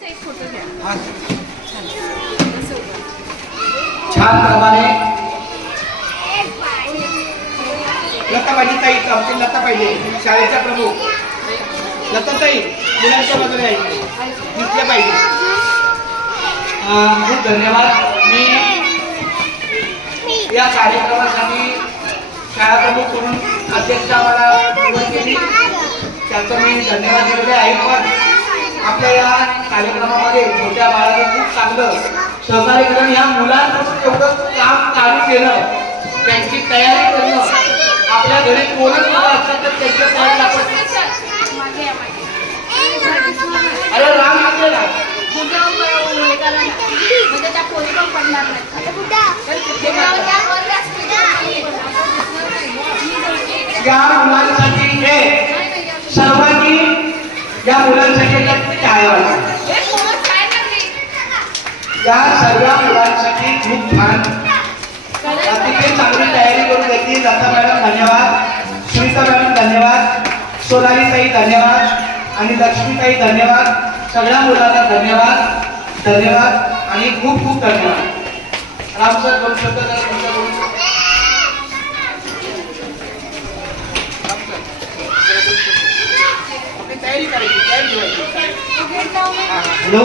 छान प्रमाणे लता पाहिजे ताई, आमची लता पाहिजे, शाळेच्या प्रमुख लता ताई मुलांच्या बाजूने आहे, दिसल्या पाहिजे. खूप धन्यवाद. मी या कार्यक्रमासाठी शाळा प्रमुख म्हणून अध्यक्ष आम्हाला निवड केली, त्याचं मी धन्यवाद दिलेले आहे. पण आपल्या या कार्यक्रमामध्ये छोट्या बाळांनी खूप चांगलं सहकार्य करून या मुलांपासून एवढं काम चालू केलं, त्यांची तयारी करणं. आपल्या घरी कोणच मुलं असतात तर त्यांच्या तयारी आपण अरे राम आपल्याला या मुलांसाठी हे सर्वांनी या मुलांसाठी टाळ्या वाजवा. या सर्व मुलांसाठी खूप छान अतिशय चांगली तयारी करून घेतली. लता मॅडम धन्यवाद, सुनीता मॅडम धन्यवाद, सोनाली ताई धन्यवाद आणि लक्ष्मी ताई धन्यवाद. सगळ्या मुलांना धन्यवाद धन्यवाद आणि खूप खूप धन्यवाद. राम सर बोलू शकतो तर आपली तयारी करायची, तयारी करायची. हॅलो